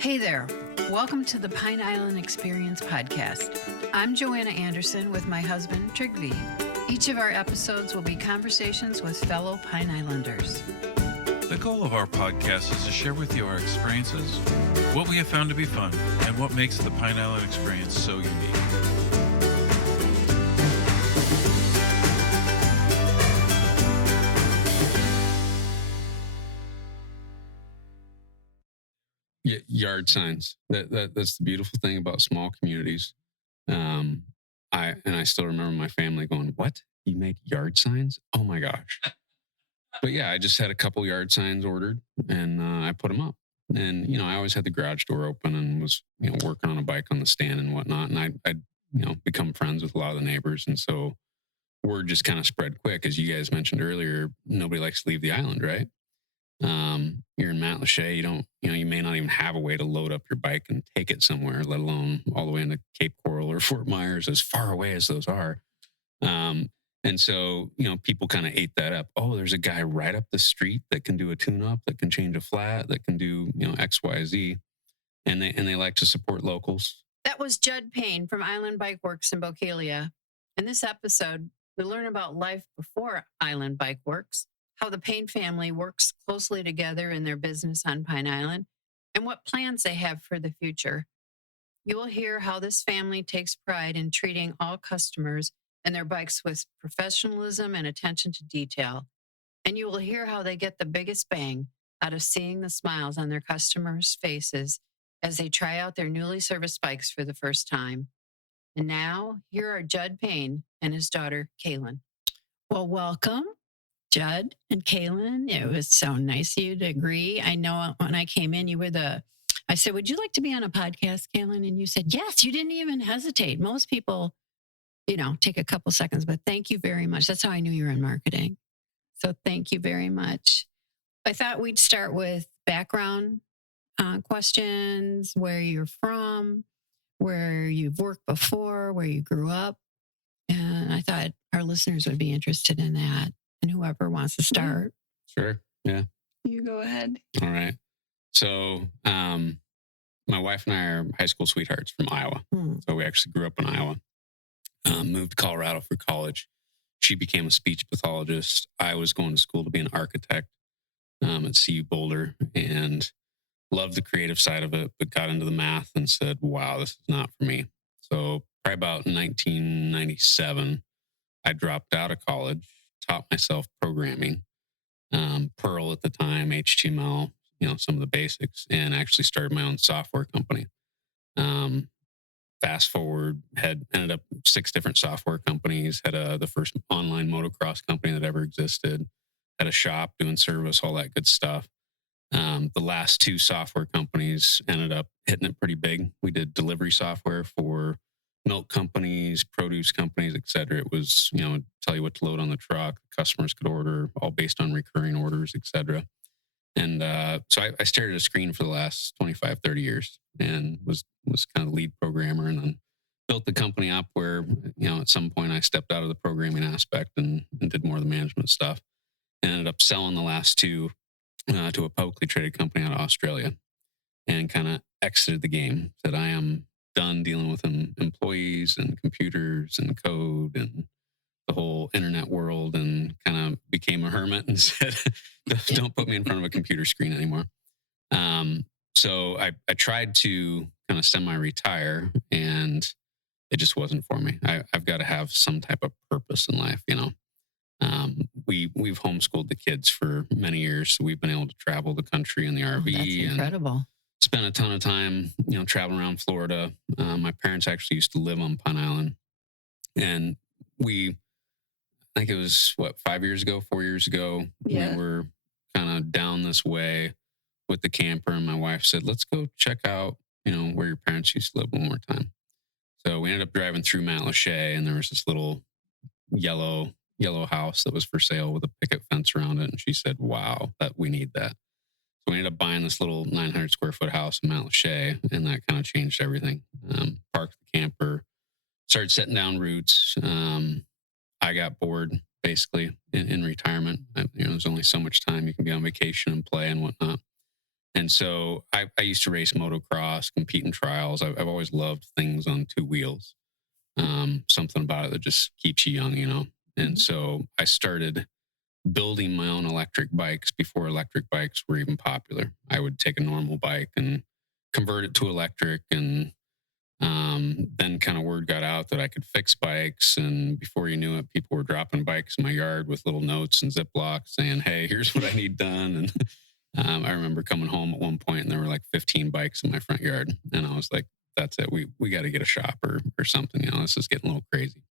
Hey there. Welcome to the Pine Island Experience podcast. I'm Joanna Anderson with my husband, Trygve. Each of our episodes will be conversations with fellow Pine Islanders. The goal of our podcast is to share with you our experiences, what we have found to be fun, and what makes the Pine Island experience so unique. Yard signs. That's the beautiful thing about small communities. I still remember my family going, "What? You made yard signs? Oh my gosh!" But yeah, I just had a couple yard signs ordered, and I put them up. And I always had the garage door open and was working on a bike on the stand and whatnot. And I become friends with a lot of the neighbors, and so word just kind of spread quick. As you guys mentioned earlier, nobody likes to leave the island, right? You're in Matlacha, you may not even have a way to load up your bike and take it somewhere, let alone all the way into Cape Coral or Fort Myers, as far away as those are. And so, people kind of ate that up. Oh, there's a guy right up the street that can do a tune-up, that can change a flat, that can do, X, Y, Z. And they like to support locals. That was Judd Payne from Island Bikeworks in Bokeelia. In this episode, we learn about life before Island Bikeworks, how the Payne family works closely together in their business on Pine Island, and what plans they have for the future. You will hear how this family takes pride in treating all customers and their bikes with professionalism and attention to detail. And you will hear how they get the biggest bang out of seeing the smiles on their customers' faces as they try out their newly serviced bikes for the first time. And now, here are Judd Payne and his daughter, Kaelyn. Well, welcome, Judd and Kaelyn. It was so nice of you to agree. I know when I came in, I said, "Would you like to be on a podcast, Kaelyn?" And you said, yes. You didn't even hesitate. Most people, take a couple seconds, but thank you very much. That's how I knew you were in marketing. So thank you very much. I thought we'd start with background questions, where you're from, where you've worked before, where you grew up. And I thought our listeners would be interested in that. And whoever wants to start. Sure. Yeah. You go ahead. All right. So my wife and I are high school sweethearts from Iowa. So we actually grew up in Iowa. Moved to Colorado for college. She became a speech pathologist. I was going to school to be an architect at CU Boulder, and loved the creative side of it, but got into the math and said, wow, this is not for me. So probably about 1997, I dropped out of college, taught myself programming, Perl at the time, HTML, some of the basics, and actually started my own software company. Fast forward, ended up 6 different software companies, had the first online motocross company that ever existed, had a shop doing service, all that good stuff. The last 2 software companies ended up hitting it pretty big. We did delivery software for milk companies, produce companies, et cetera. It was, tell you what to load on the truck. Customers could order, all based on recurring orders, et cetera. And so I stared at a screen for the last 25, 30 years and was kind of the lead programmer, and then built the company up where, at some point I stepped out of the programming aspect and did more of the management stuff. And ended up selling the last 2 to a publicly traded company out of Australia, and kind of exited the game. Said, I am done dealing with employees and computers and code and the whole internet world, and kind of became a hermit and said, don't put me in front of a computer screen anymore. So I tried to kind of semi-retire, and it just wasn't for me. I've got to have some type of purpose in life, We've homeschooled the kids for many years, so we've been able to travel the country in the RV. That's incredible. And spent a ton of time, traveling around Florida. My parents actually used to live on Pine Island, and I think it was 4 years ago, Yeah. we were kind of down this way with the camper, and my wife said, let's go check out, where your parents used to live one more time. So we ended up driving through Matlacha, and there was this little yellow house that was for sale with a picket fence around it. And she said, wow, we need that. So we ended up buying this little 900 square foot house in Matlacha, and that kind of changed everything. Parked the camper, started setting down roots. I got bored basically in retirement. There's only so much time you can be on vacation and play and whatnot. And so I used to race motocross, compete in trials. I've always loved things on two wheels. Something about it that just keeps you young, you know? And so I started building my own electric bikes before electric bikes were even popular. I would take a normal bike and convert it to electric. And then kind of word got out that I could fix bikes. And before you knew it, people were dropping bikes in my yard with little notes and Ziplocs saying, hey, here's what I need done. And I remember coming home at one point and there were like 15 bikes in my front yard. And I was like, that's it. We got to get a shop or something. You know, this is getting a little crazy.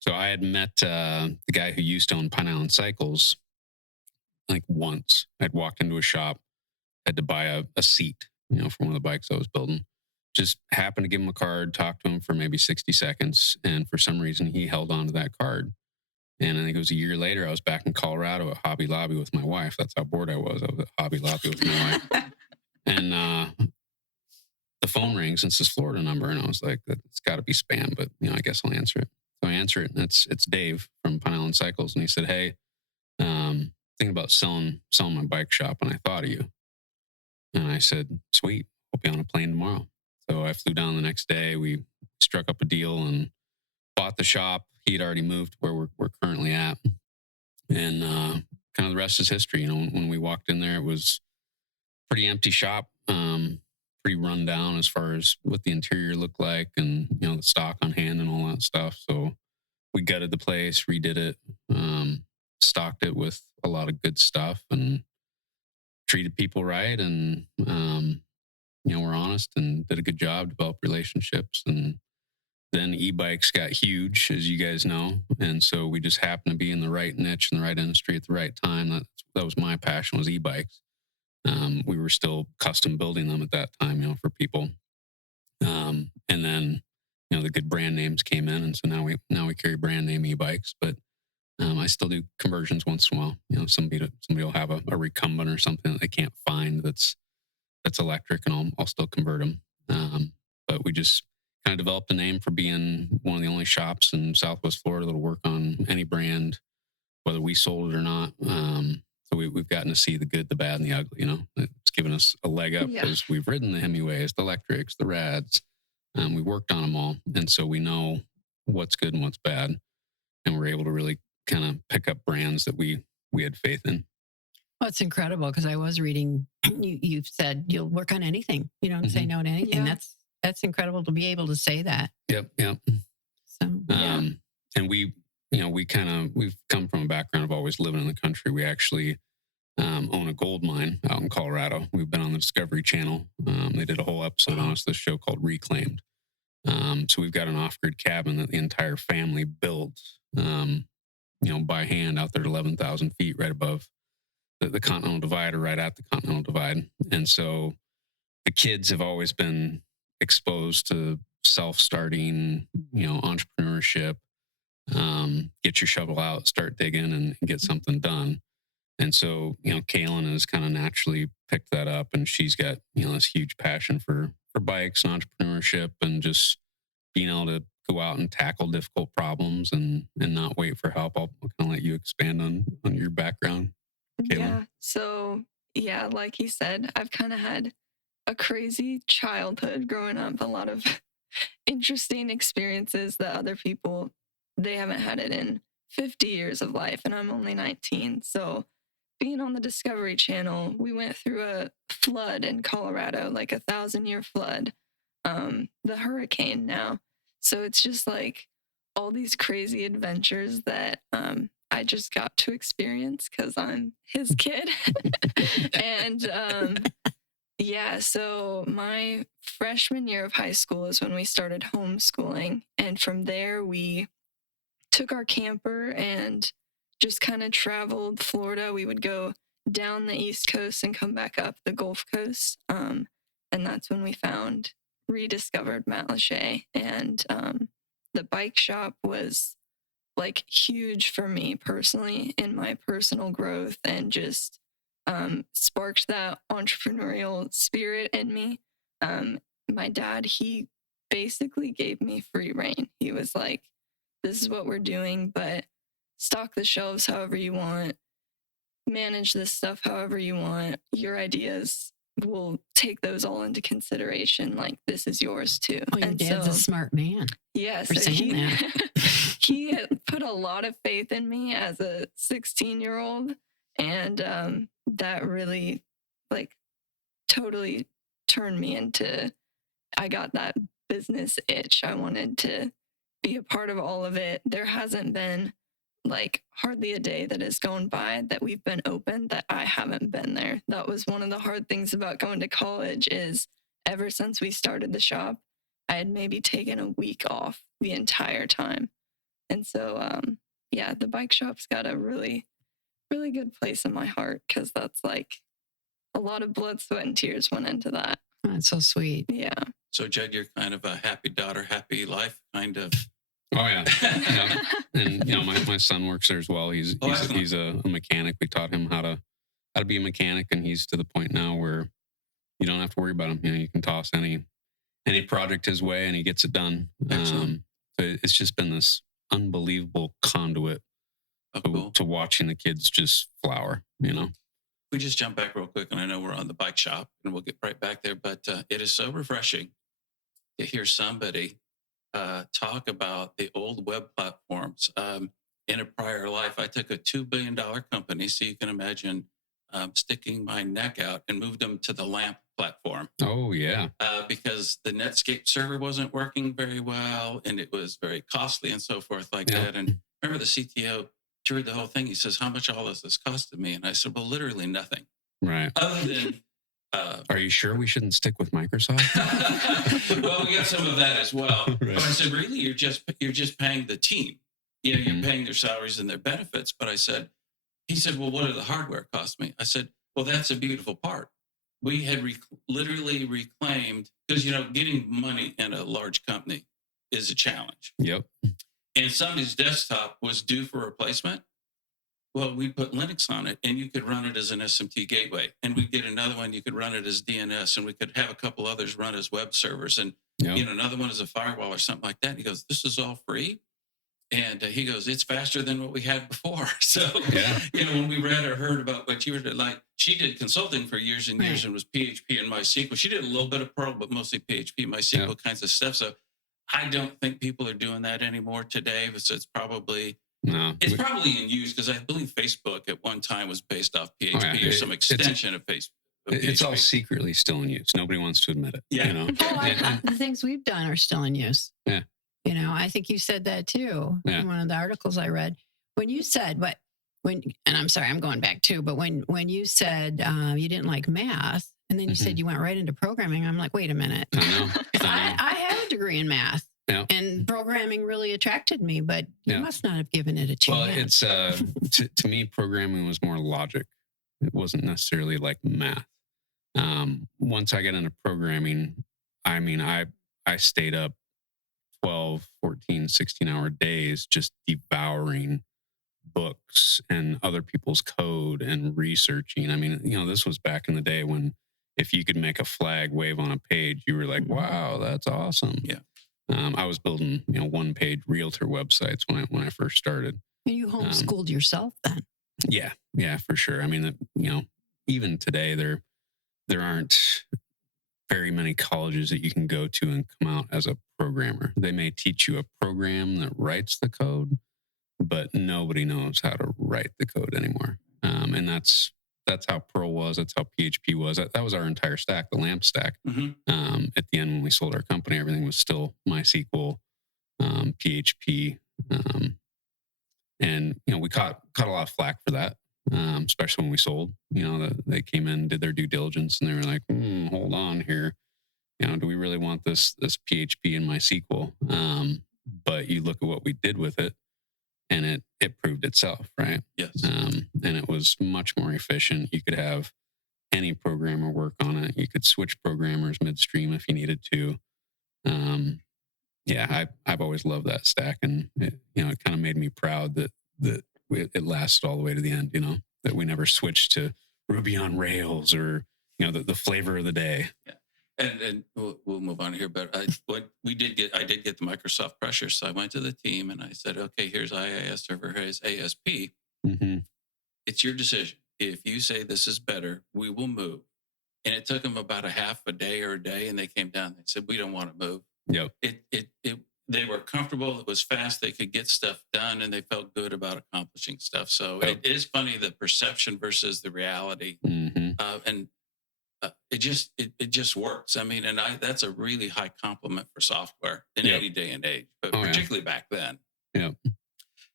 So I had met the guy who used to own Pine Island Cycles like once. I'd walked into a shop, had to buy a seat, you know, for one of the bikes I was building. Just happened to give him a card, talk to him for maybe 60 seconds. And for some reason, he held on to that card. And I think it was a year later, I was back in Colorado at Hobby Lobby with my wife. That's how bored I was. I was at Hobby Lobby with my wife. And the phone rings and it's this Florida number. And I was like, it's got to be spam, but, you know, I guess I'll answer it. So I answer it, and it's Dave from Pine Island Cycles. And he said, hey, thinking about selling my bike shop, and I thought of you. And I said, sweet, I'll be on a plane tomorrow. So I flew down the next day. We struck up a deal and bought the shop. He had already moved where we're currently at. And kind of the rest is history. You know, when we walked in there, it was a pretty empty shop, pretty run down as far as what the interior looked like and, you know, the stock on hand and all that stuff. So we gutted the place, redid it, stocked it with a lot of good stuff and treated people right. And, you know, we're honest and did a good job, developed relationships. And then e-bikes got huge, as you guys know. And so we just happened to be in the right niche in the right industry at the right time. That was my passion, was e-bikes. We were still custom building them at that time, you know, for people. And then, you know, the good brand names came in. And so now we carry brand name e-bikes, but I still do conversions once in a while. You know, somebody will have a recumbent or something that they can't find that's electric, and I'll still convert them. But we just kind of developed a name for being one of the only shops in Southwest Florida that'll work on any brand, whether we sold it or not. So we've gotten to see the good, the bad, and the ugly. You know, it's given us a leg up because we've ridden the Hemiways, the electrics, the Rads. We worked on them all, and so we know what's good and what's bad, and we're able to really kind of pick up brands that we had faith in. Well, it's incredible because I was reading, you've said you'll work on anything. You don't say no to anything. Yeah. That's incredible to be able to say that. Yep. So, and we've come from a background of always living in the country. We actually own a gold mine out in Colorado. We've been on the Discovery Channel. They did a whole episode on us, this show called Reclaimed. So we've got an off-grid cabin that the entire family built, you know, by hand out there at 11,000 feet right above the Continental Divide, or right at the Continental Divide. And so the kids have always been exposed to self-starting, you know, entrepreneurship, get your shovel out, start digging and get something done. And so, you know, Kaelyn has kind of naturally picked that up, and she's got, you know, this huge passion for bikes and entrepreneurship and just being able to go out and tackle difficult problems and not wait for help. I'll kind of let you expand on your background, Kaelyn. Yeah. So, yeah, like he said, I've kind of had a crazy childhood growing up, a lot of interesting experiences that other people, they haven't had it in 50 years of life, and I'm only 19. So being on the Discovery Channel, we went through a flood in Colorado, like 1,000-year flood, the hurricane now. So it's just like all these crazy adventures that I just got to experience because I'm his kid. And yeah, so my freshman year of high school is when we started homeschooling. And from there, we took our camper and just kind of traveled Florida. We would go down the East Coast and come back up the Gulf Coast. And that's when we rediscovered Matlacha. And the bike shop was like huge for me personally in my personal growth, and just sparked that entrepreneurial spirit in me. My dad, he basically gave me free rein. He was like, this is what we're doing, but stock the shelves however you want, manage this stuff however you want. Your ideas will take those all into consideration. Like, this is yours too. Oh, your dad's a smart man. Yeah, for so saying that. he had put a lot of faith in me as a 16-year-old, and that really, like, totally turned me into. I got that business itch. I wanted to be a part of all of it. There hasn't been like hardly a day that has gone by that we've been open that I haven't been there. That was one of the hard things about going to college is ever since we started the shop, I had maybe taken a week off the entire time. And so, yeah, the bike shop's got a really, really good place in my heart because that's like a lot of blood, sweat, and tears went into that. Oh, that's so sweet. Yeah. So, Judd, you're kind of a happy daughter, happy life kind of. Oh yeah. Yeah. And my son works there as well. He's a mechanic. We taught him how to be a mechanic, and he's to the point now where you don't have to worry about him. You can toss any project his way, and he gets it done. So it's just been this unbelievable conduit to watching the kids just flower. We just jump back real quick, and I know we're on the bike shop, and we'll get right back there. But it is so refreshing to hear somebody talk about the old web platforms. In a prior life, I took a $2 billion company, so you can imagine sticking my neck out and moved them to the LAMP platform. Oh, yeah. Because the Netscape server wasn't working very well, and it was very costly and so forth like that. And remember the CTO toured the whole thing. He says, how much all this costed me? And I said, well, literally nothing. Right. Other than... Are you sure we shouldn't stick with Microsoft? Well, we got some of that as well. Right. But I said, really, you're just paying the team. You're paying their salaries and their benefits. But he said, well, what do the hardware cost me? I said, well, that's a beautiful part. We had literally reclaimed, because, getting money in a large company is a challenge. Yep. And somebody's desktop was due for replacement. Well, we put Linux on it, and you could run it as an SMT gateway. And we'd get another one, you could run it as DNS, and we could have a couple others run as web servers, and another one as a firewall or something like that. And he goes, this is all free? And he goes, it's faster than what we had before. So, when we read or heard about what you were like, she did consulting for years and years and was PHP and MySQL. She did a little bit of Perl, but mostly PHP, MySQL kinds of stuff. So I don't think people are doing that anymore today. So it's probably... No, it's probably in use because I believe Facebook at one time was based off PHP or some extension of Facebook. It's all secretly still in use. Nobody wants to admit it. Yeah. I thought the things we've done are still in use. Yeah. I think you said that too in one of the articles I read. When you said, and I'm sorry, I'm going back too, but when you said you didn't like math, and then you said you went right into programming, I'm like, wait a minute. I have a degree in math. Yeah. And programming really attracted me, but you must not have given it a chance. Well, it's to me, programming was more logic. It wasn't necessarily like math. Once I got into programming, I stayed up 12, 14, 16-hour days just devouring books and other people's code and researching. This was back in the day when if you could make a flag wave on a page, you were like, wow, that's awesome. Yeah. I was building, one-page realtor websites when I first started. And you homeschooled yourself then? Yeah, for sure. Even today there aren't very many colleges that you can go to and come out as a programmer. They may teach you a program that writes the code, but nobody knows how to write the code anymore. And that's how Perl was. That's how PHP was. That was our entire stack, the LAMP stack. At the end, when we sold our company, everything was still MySQL, PHP. And we caught a lot of flack for that, especially when we sold. They came in, did their due diligence, and they were like, hold on here. Do we really want this PHP and MySQL? But you look at what we did with it, and it proved itself, right? Yes. And it was much more efficient. You could have any programmer work on it. You could switch programmers midstream if you needed to. I've always loved that stack, and it kind of made me proud that it lasted all the way to the end. That we never switched to Ruby on Rails or the flavor of the day. Yeah. And we'll move on here, but I did get the Microsoft pressure. So I went to the team and I said, okay, here's IIS server, here's ASP. It's your decision. If you say this is better, we will move. And it took them about a half a day or a day, and they came down. They said, "We don't want to move." Yep. They were comfortable. It was fast. They could get stuff done, and they felt good about accomplishing stuff. So Yep. it is funny, the perception versus the reality, Mm-hmm. it just works. I mean, and that's a really high compliment for software in Yep. any day and age, but Oh, yeah. particularly back then. Yep. Do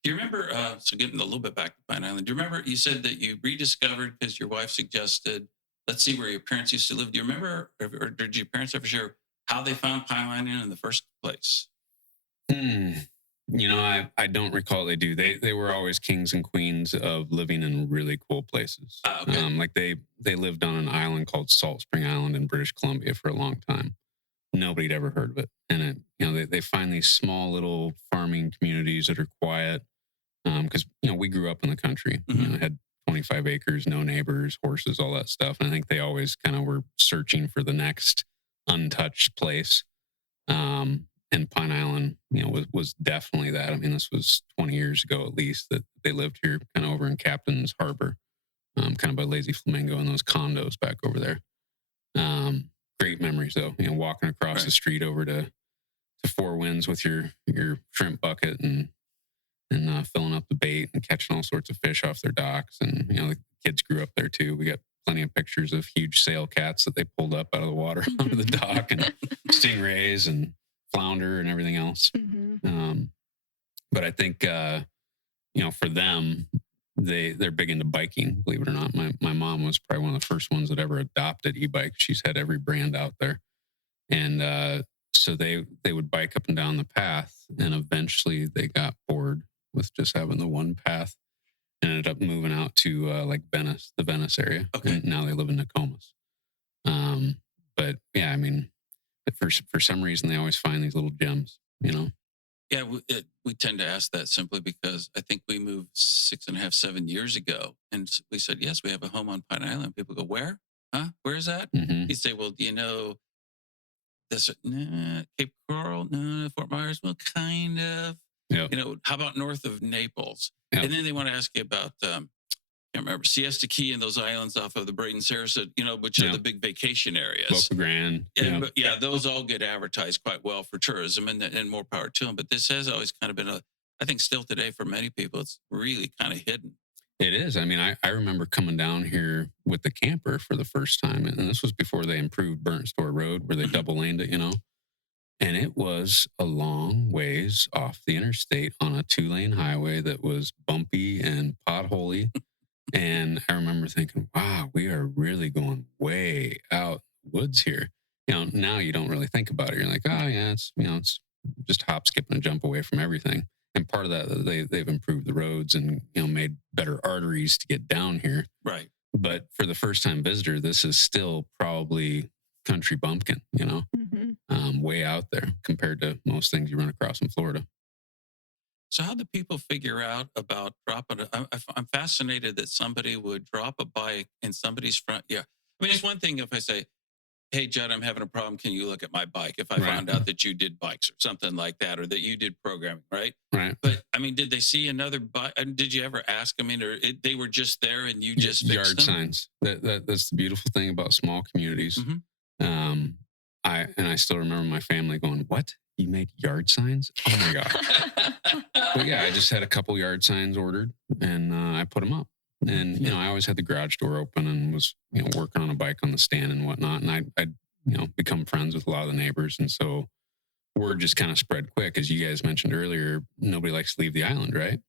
you remember? So getting a little bit back to Pine Island. Do you remember you said that you rediscovered because your wife suggested, let's see where your parents used to live. Do you remember, or did your parents ever share how they found Pine Island in the first place? You know, I don't recall they do. They were always kings and queens of living in really cool places. Okay. Like they lived on an island called Salt Spring Island in British Columbia for a long time. Nobody'd ever heard of it. And they find these small little farming communities that are quiet. Because we grew up in the country. Mhm. Had 25 acres, no neighbors, horses, all that stuff. And I think they always kind of were searching for the next untouched place. And Pine Island, was definitely that. I mean, this was 20 years ago at least that they lived here, kind of over in Captain's Harbor, kind of by Lazy Flamingo and those condos back over there. Great memories though. Walking across Right. the street over to Four Winds with your shrimp bucket and filling up the bait and catching all sorts of fish off their docks. And the kids grew up there too. We got plenty of pictures of huge sail cats that they pulled up out of the water onto the dock, and stingrays and flounder and everything else. Mm-hmm. But I think for them, they're big into biking. Believe it or not, my mom was probably one of the first ones that ever adopted e-bikes. She's had every brand out there, and so they would bike up and down the path, and eventually they got bored with just having the one path, and ended up moving out to like Venice, the Venice area. Okay. And now they live in Nokomis. But yeah, I mean, for some reason they always find these little gems. Yeah, we tend to ask that simply because I think we moved 6.5, 7 years ago, and we said, yes, we have a home on Pine Island. People go, where? Huh? Where is that? Mm-hmm. You say, well, do you know this? Nah, Cape Coral? No, Fort Myers? Well, kind of. Yeah. How about north of Naples? Yep. And then they want to ask you about, I can't remember, Siesta Key and those islands off of the Braden Sarasota, which are Yeah. the big vacation areas. Boca Grande. But yeah, those all get advertised quite well for tourism, and more power to them. But this has always kind of been I think still today for many people, it's really kind of hidden. It is. I mean, I remember coming down here with the camper for the first time, and this was before they improved Burnt Store Road, where they double laned it, and it was a long ways off the interstate on a 2-lane highway that was bumpy and potholy. And I remember thinking, wow, we are really going way out woods here. Now you don't really think about it. You're like, oh yeah, it's just hop, skip, and a jump away from everything. And part of that, they've improved the roads and made better arteries to get down here. Right. But for the first time visitor, this is still probably country bumpkin, Mm-hmm. way out there compared to most things you run across in Florida. So how do people figure out about dropping I'm fascinated that somebody would drop a bike in somebody's front. Yeah. I mean, it's one thing if I say, hey, Judd, I'm having a problem. Can you look at my bike? If I Right. found out that you did bikes or something like that, or that you did programming, right? Right. But I mean, did they see another bike? Did you ever ask? I mean, they were just there and you just fixed Yard them? signs. That's the beautiful thing about small communities. Mhm. I still remember my family going, "What? You make yard signs? Oh my god!" But yeah, I just had a couple yard signs ordered, and I put them up. And I always had the garage door open and was working on a bike on the stand and whatnot. And I'd become friends with a lot of the neighbors, and so word just kind of spread quick. As you guys mentioned earlier, nobody likes to leave the island, right?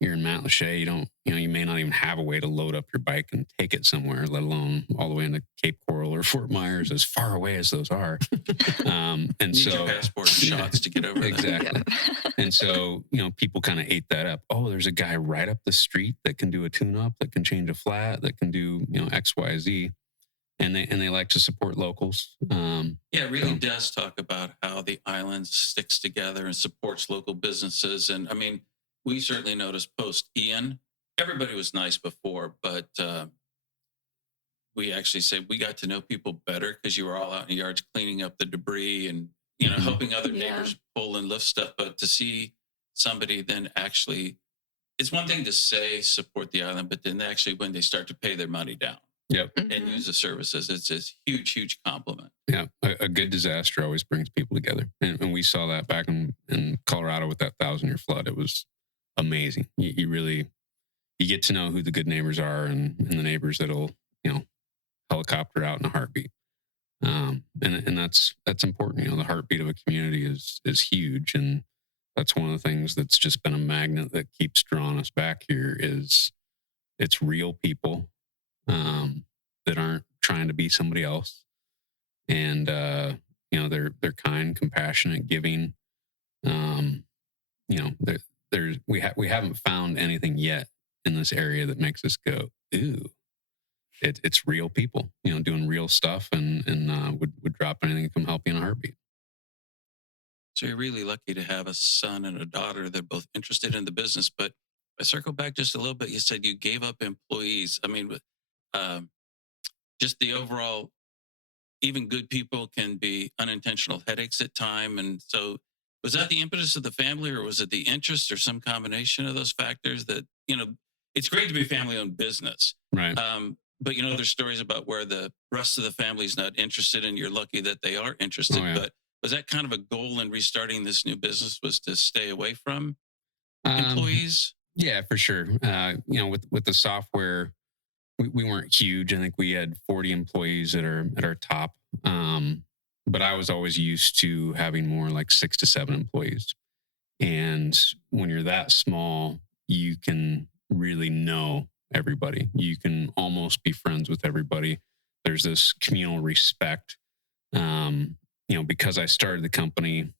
You're in Matlacha, you may not even have a way to load up your bike and take it somewhere, let alone all the way into Cape Coral or Fort Myers, as far away as those are. And Need so your passport and shots to get over there. exactly. And so, people kind of ate that up. Oh, there's a guy right up the street that can do a tune-up, that can change a flat, that can do, X, Y, Z. And they like to support locals. Yeah, it really So- does talk about how the island sticks together and supports local businesses. And I mean, we certainly noticed post Ian, everybody was nice before, but we actually said we got to know people better because you were all out in the yards cleaning up the debris and Mhm. helping other Yeah. neighbors pull and lift stuff. But to see somebody then actually, it's one thing to say support the island, but then actually when they start to pay their money down. Yep. and Mhm. use the services. It's a huge compliment. Yeah. A good disaster always brings people together. And we saw that back in Colorado with that 1,000-year flood. It was amazing. You really, you get to know who the good neighbors are and the neighbors that'll, helicopter out in a heartbeat. And that's important. The heartbeat of a community is huge. And that's one of the things that's just been a magnet that keeps drawing us back here is it's real people that aren't trying to be somebody else. And, they're kind, compassionate, giving. We haven't found anything yet in this area that makes us go, ooh. It's real people, doing real stuff and would drop anything to come help you in a heartbeat. So you're really lucky to have a son and a daughter that are both interested in the business. But I circle back just a little bit. You said you gave up employees. I mean, just the overall, even good people can be unintentional headaches at time. And so was that the impetus of the family, or was it the interest, or some combination of those factors that, it's great to be a family owned business. Right. But there's stories about where the rest of the family's not interested, and you're lucky that they are interested. Oh, yeah. But was that kind of a goal in restarting this new business, was to stay away from employees? Yeah, for sure. With the software, we weren't huge. I think we had 40 employees at our top. But I was always used to having more like 6 to 7 employees. And when you're that small, you can really know everybody. You can almost be friends with everybody. There's this communal respect. Because I started the company,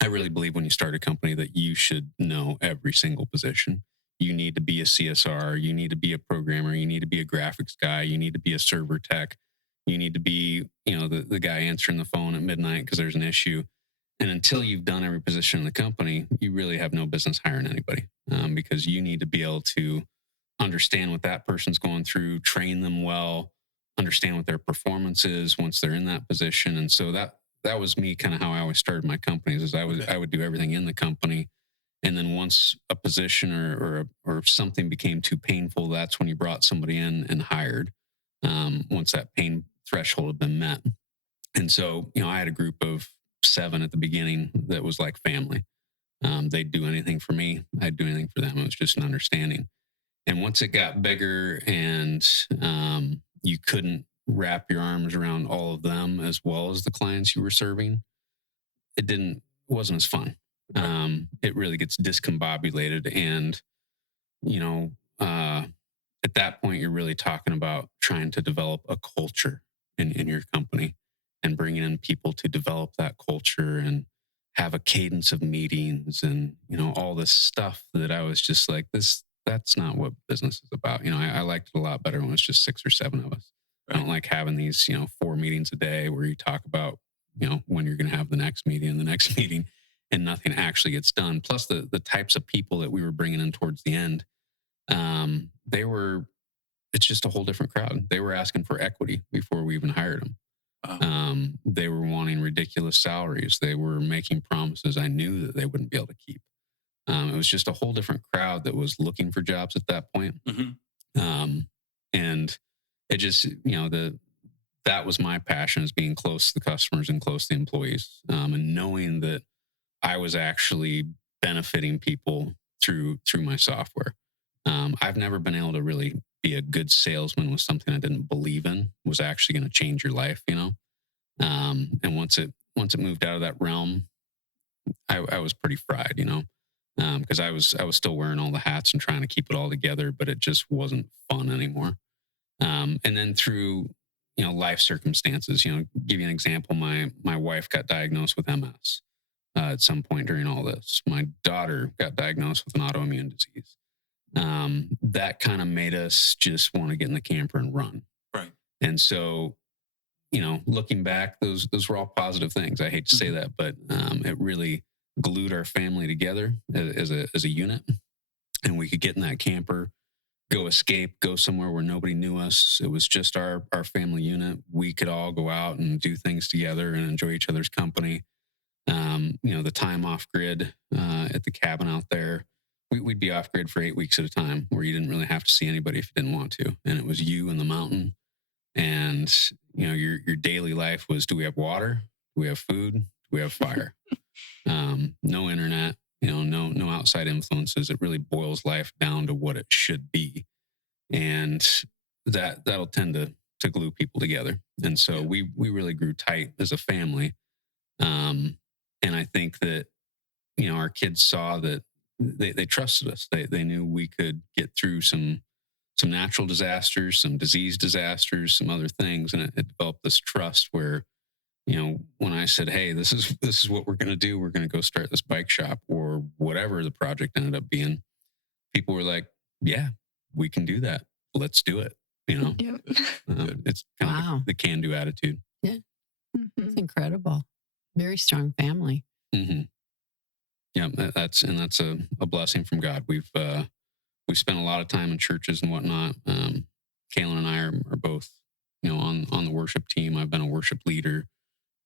I really believe when you start a company that you should know every single position. You need to be a CSR. You need to be a programmer. You need to be a graphics guy. You need to be a server tech. You need to be, the guy answering the phone at midnight because there's an issue. And until you've done every position in the company, you really have no business hiring anybody because you need to be able to understand what that person's going through, train them well, understand what their performance is once they're in that position. And so that was me, kind of how I always started my companies, is I would do everything in the company. And then once a position or something became too painful, that's when you brought somebody in and hired once that pain threshold had been met. And so, I had a group of 7 at the beginning that was like family. They'd do anything for me. I'd do anything for them. It was just an understanding. And once it got bigger and you couldn't wrap your arms around all of them as well as the clients you were serving, it wasn't as fun. It really gets discombobulated. And, at that point, you're really talking about trying to develop a culture in your company and bringing in people to develop that culture and have a cadence of meetings and, all this stuff that I was just like, that's not what business is about. I liked it a lot better when it was just 6 or 7 of us. Right. I don't like having these, 4 meetings a day where you talk about, when you're going to have the next meeting and the next meeting and nothing actually gets done. Plus the types of people that we were bringing in towards the end, it's just a whole different crowd. They were asking for equity before we even hired them. Wow. They were wanting ridiculous salaries. They were making promises I knew that they wouldn't be able to keep. It was just a whole different crowd that was looking for jobs at that point. Mm-hmm. And it just, that was my passion, is being close to the customers and close to the employees, and knowing that I was actually benefiting people through my software. I've never been able to really be a good salesman with something I didn't believe in was actually going to change your life, And once it moved out of that realm, I was pretty fried, because I was still wearing all the hats and trying to keep it all together, but it just wasn't fun anymore. And then through, life circumstances, give you an example. My wife got diagnosed with MS at some point during all this. My daughter got diagnosed with an autoimmune disease. That kind of made us just want to get in the camper and run. Right. And so, looking back, those were all positive things. I hate to say that, but it really glued our family together as a unit, and we could get in that camper, go escape, go somewhere where nobody knew us. It was just our family unit. We could all go out and do things together and enjoy each other's company. The time off grid at the cabin out there, we'd be off grid for 8 weeks at a time, where you didn't really have to see anybody if you didn't want to. And it was you and the mountain. And, your daily life was, do we have water? Do we have food? Do we have fire? No internet, no outside influences. It really boils life down to what it should be. And that'll tend to glue people together. And so we really grew tight as a family. And I think that, our kids saw that they trusted us. They knew we could get through some natural disasters, some disease disasters, some other things. And it developed this trust where, when I said, hey, this is what we're going to do. We're going to go start this bike shop or whatever the project ended up being. People were like, yeah, we can do that. Let's do it. Yep. It's kind Wow. of the can-do attitude. Yeah. Mhm. It's incredible. Very strong family. Mm-hmm. Yeah, that's a blessing from God. We've spent a lot of time in churches and whatnot. Kaelyn and I are both, on the worship team. I've been a worship leader.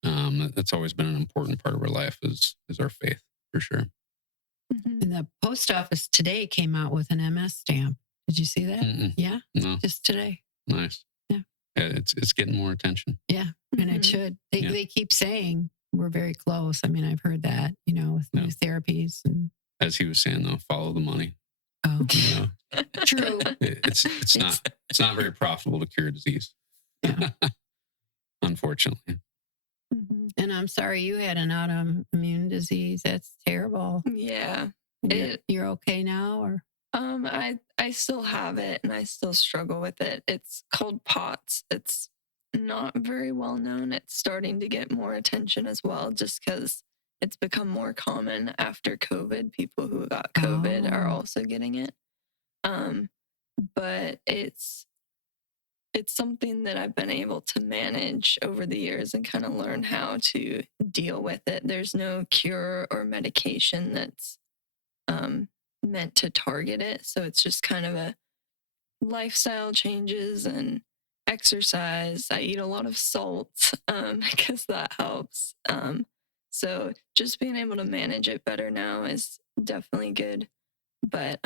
That's always been an important part of our life is our faith, for sure. Mhm. And the post office today came out with an MS stamp. Did you see that? Mm-mm. Yeah, No, just today. nice. Yeah. It's getting more attention. Yeah, and it Mhm. should. They Yeah. they keep saying we're very close. I mean, I've heard that, with Yeah. new therapies and As he was saying, though, follow the money. oh, You know, true. it's not very profitable to cure a disease. Yeah. Unfortunately. Mhm. And I'm sorry you had an autoimmune disease. That's terrible. Yeah. You're okay now, or I still have it and I still struggle with it. It's called POTS. It's not very well known. It's starting to get more attention as well, just because it's become more common after COVID. People who got COVID are Oh. also getting it. But it's something that I've been able to manage over the years and kind of learn how to deal with it. There's no cure or medication that's meant to target it. So it's just kind of a lifestyle changes and exercise. I eat a lot of salt because that helps. So just being able to manage it better now is definitely good. But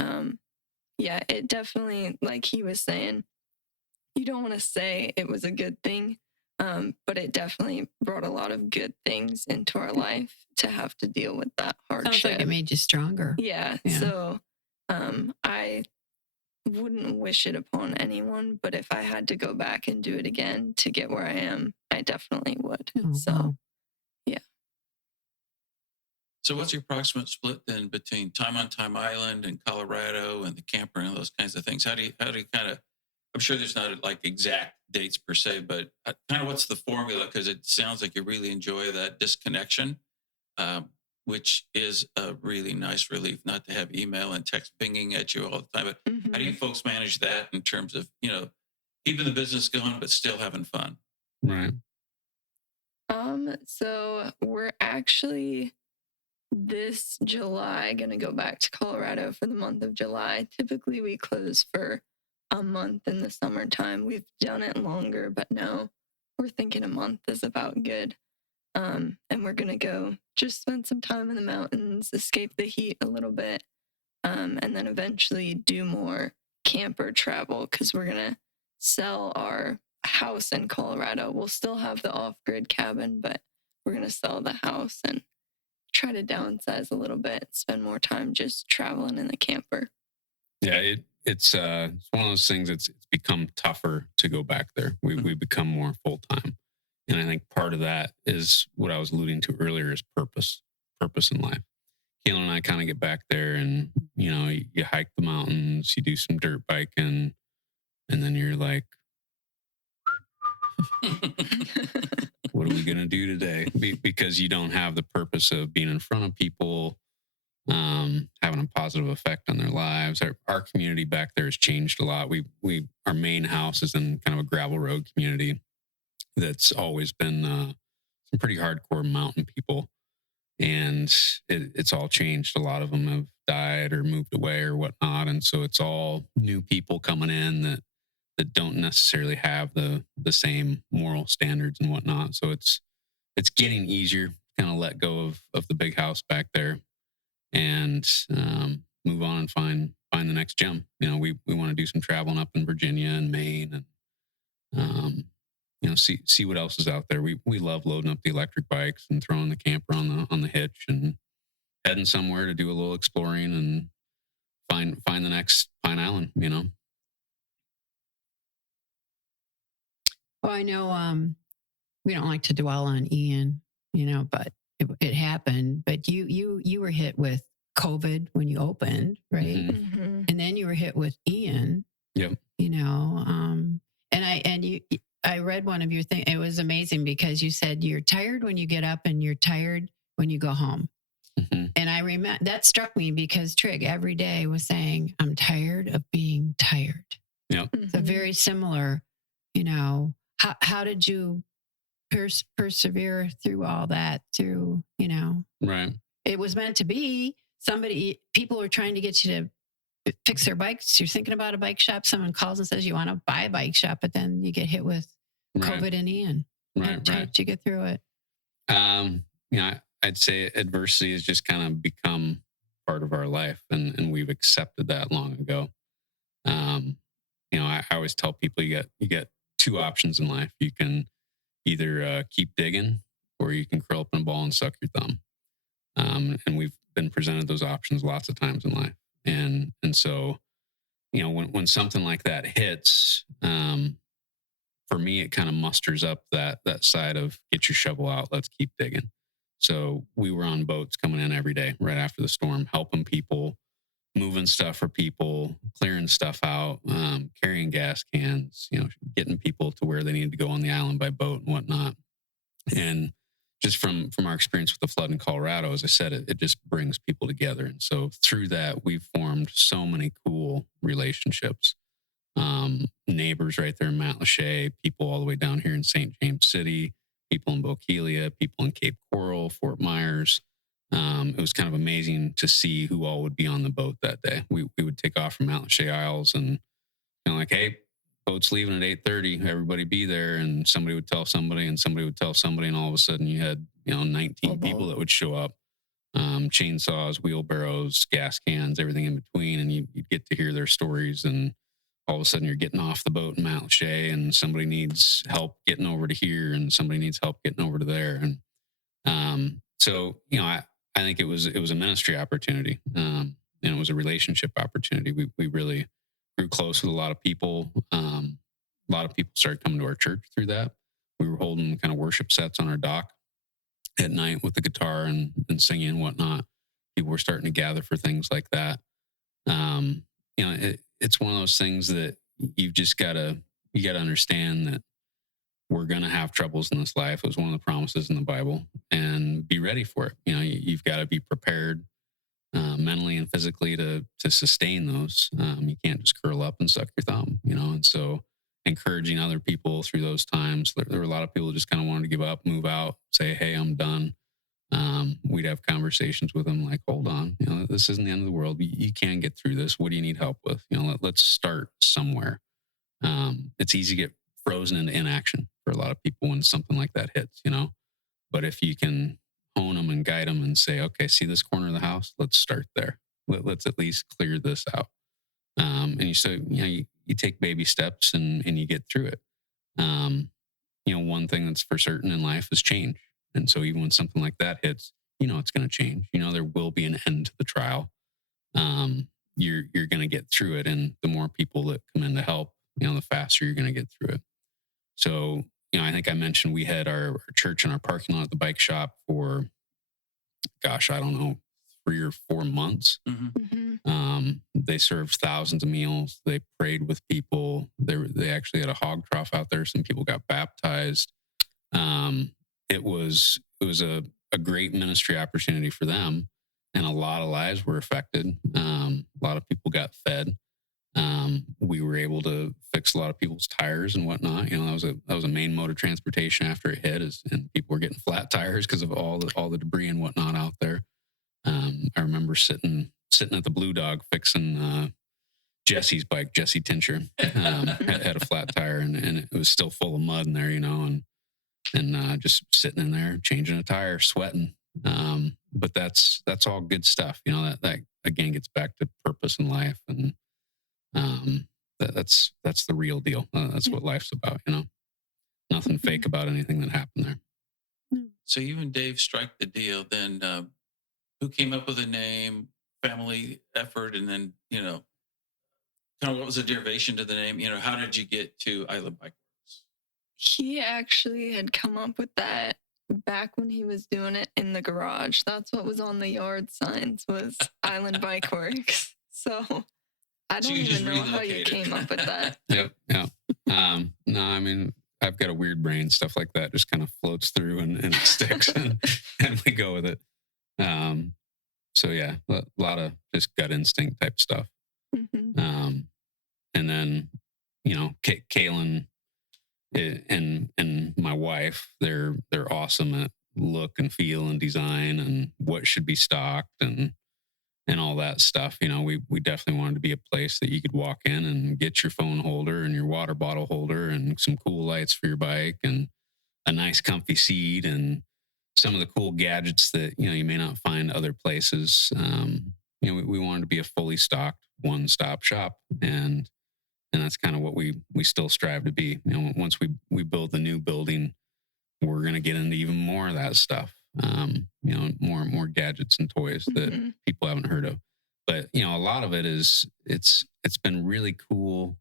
yeah, it definitely, like he was saying, you don't want to say it was a good thing, but it definitely brought a lot of good things into our life to have to deal with that hardship. sounds like it made you stronger. Yeah. Yeah. So I wouldn't wish it upon anyone, but if I had to go back and do it again to get where I am, I definitely would. Oh, So wow. So what's your approximate split then between Time on Time Island and Colorado and the camper and those kinds of things? How do you kind of, I'm sure there's not like exact dates per se, but kind of what's the formula? Because it sounds like you really enjoy that disconnection, which is a really nice relief not to have email and text pinging at you all the time. But how do you folks manage that in terms of, keeping the business going, but still having fun? Right. So we're actually this July going to go back to Colorado for the month of July. Typically we close for a month in the summertime. We've done it longer, but no, we're thinking a month is about good. And we're going to go just spend some time in the mountains, escape the heat a little bit, and then eventually do more camper travel because we're going to sell our house in Colorado. We'll still have the off-grid cabin, but we're going to sell the house and try to downsize a little bit, spend more time just traveling in the camper. Yeah, it's one of those things. It's become tougher to go back there. We become more full time, and I think part of that is what I was alluding to earlier is purpose in life. Kaelyn and I kind of get back there, and you hike the mountains, you do some dirt biking, and then you're like, what are we going to do today? Because you don't have the purpose of being in front of people, having a positive effect on their lives. Our community back there has changed a lot. Our main house is in kind of a gravel road community that's always been some pretty hardcore mountain people. And it's all changed. A lot of them have died or moved away or whatnot. And so it's all new people coming in that don't necessarily have the same moral standards and whatnot. So it's getting easier to kind of let go of the big house back there and move on and find the next gem. We want to do some traveling up in Virginia and Maine and see what else is out there. We love loading up the electric bikes and throwing the camper on the hitch and heading somewhere to do a little exploring and find the next Pine Island. Well, I know we don't like to dwell on Ian, but it happened. But you were hit with COVID when you opened, right? Mm-hmm. And then you were hit with Ian. Yep. I read one of your things. It was amazing because you said you're tired when you get up and you're tired when you go home. Mm-hmm. And I remember that struck me because Trig every day was saying, "I'm tired of being tired." Yep. It's a very similar, how did you persevere through all that? Right. It was meant to be. People were trying to get you to fix their bikes. You're thinking about a bike shop. Someone calls and says you want to buy a bike shop, but then you get hit with COVID and Ian. Right. How did you get through it? I'd say adversity has just kind of become part of our life, and we've accepted that long ago. I always tell people you get two options in life. You can either keep digging, or you can curl up in a ball and suck your thumb. And we've been presented those options lots of times in life. And so, when something like that hits, for me, it kind of musters up that side of get your shovel out, let's keep digging. So we were on boats coming in every day right after the storm, helping people, moving stuff for people, clearing stuff out, carrying gas cans, getting people to where they needed to go on the island by boat and whatnot. And just from our experience with the flood in Colorado, as I said, it just brings people together. And so through that, we've formed so many cool relationships. Neighbors right there in Matlacha, people all the way down here in St. James City, people in Bokeelia, people in Cape Coral, Fort Myers. It was kind of amazing to see who all would be on the boat that day. We would take off from Matlacha Isles and like, hey, boat's leaving at 8:30. Everybody be there. And somebody would tell somebody, and somebody would tell somebody, and all of a sudden you had 19 people that would show up. Chainsaws, wheelbarrows, gas cans, everything in between, and you'd get to hear their stories. And all of a sudden you're getting off the boat in Matlacha, and somebody needs help getting over to here, and somebody needs help getting over to there. And so I think it was a ministry opportunity, and it was a relationship opportunity. We really grew close with a lot of people. A lot of people started coming to our church through that. We were holding kind of worship sets on our dock at night with the guitar and singing and whatnot. People were starting to gather for things like that. It's one of those things that you got to understand that we're going to have troubles in this life. It was one of the promises in the Bible, and be ready for it. You've got to be prepared mentally and physically to sustain those. You can't just curl up and suck your thumb, and so encouraging other people through those times. There were a lot of people who just kind of wanted to give up, move out, say, hey, I'm done. We'd have conversations with them like, hold on, this isn't the end of the world. You can get through this. What do you need help with? Let's start somewhere. It's easy to get frozen into inaction for a lot of people when something like that hits, but if you can hone them and guide them and say, okay, see this corner of the house, let's start there. Let's at least clear this out. And you take baby steps and you get through it. One thing that's for certain in life is change. And so even when something like that hits, it's going to change. There will be an end to the trial. You're going to get through it. And the more people that come in to help, the faster you're going to get through it. So, I think I mentioned we had our church in our parking lot at the bike shop for, gosh, I don't know, 3 or 4 months. Mm-hmm. They served thousands of meals. They prayed with people. They actually had a hog trough out there. Some people got baptized. It was a great ministry opportunity for them, and a lot of lives were affected. A lot of people got fed. We were able to fix a lot of people's tires and whatnot. That was a main mode of transportation after it hit, and people were getting flat tires because of all the debris and whatnot out there. I remember sitting at the Blue Dog fixing Jesse's bike. Jesse Tincher had a flat tire, and it was still full of mud in there, and just sitting in there changing a tire, sweating. But that's all good stuff. That again gets back to purpose in life, and that's the real deal. That's what life's about. Nothing fake about anything that happened there. So you and Dave strike the deal. Then who came up with the name, family effort, and then, kind of what was the derivation to the name? How did you get to Island Bikeworks? He actually had come up with that back when he was doing it in the garage. That's what was on the yard signs, was Island Bikeworks. So I So don't you just even know how you relocated. came up with that. Yep. Yeah. No, I mean, I've got a weird brain. Stuff like that just kind of floats through and it sticks, and we go with it. So yeah, a lot of just gut instinct type stuff. Mhm. And then, Kaelyn and my wife, they're awesome at look and feel and design and what should be stocked and all that stuff. We definitely wanted to be a place that you could walk in and get your phone holder and your water bottle holder and some cool lights for your bike and a nice comfy seat and some of the cool gadgets that, you may not find other places. We wanted to be a fully stocked one-stop shop, and that's kind of what we still strive to be. Once we build the new building, we're going to get into even more of that stuff. More and more gadgets and toys that Mhm. people haven't heard of. But a lot of it is it's been really cool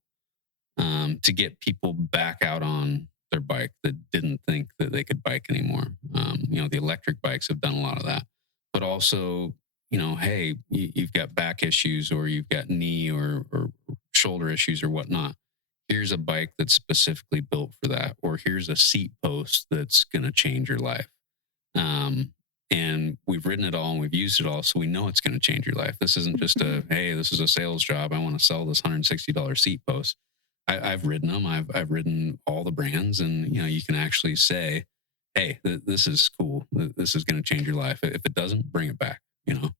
to get people back out on their bike that didn't think that they could bike anymore. The electric bikes have done a lot of that, but also, hey, you've got back issues or you've got knee or shoulder issues or whatnot. Here's a bike that's specifically built for that, or here's a seat post that's going to change your life. And we've ridden it all and we've used it all, so we know it's going to change your life. This isn't just hey, this is a sales job. I want to sell this $160 seat post. I've ridden them. I've ridden all the brands, and you can actually say, hey, this is cool. This is going to change your life. If it doesn't, bring it back. Mhm.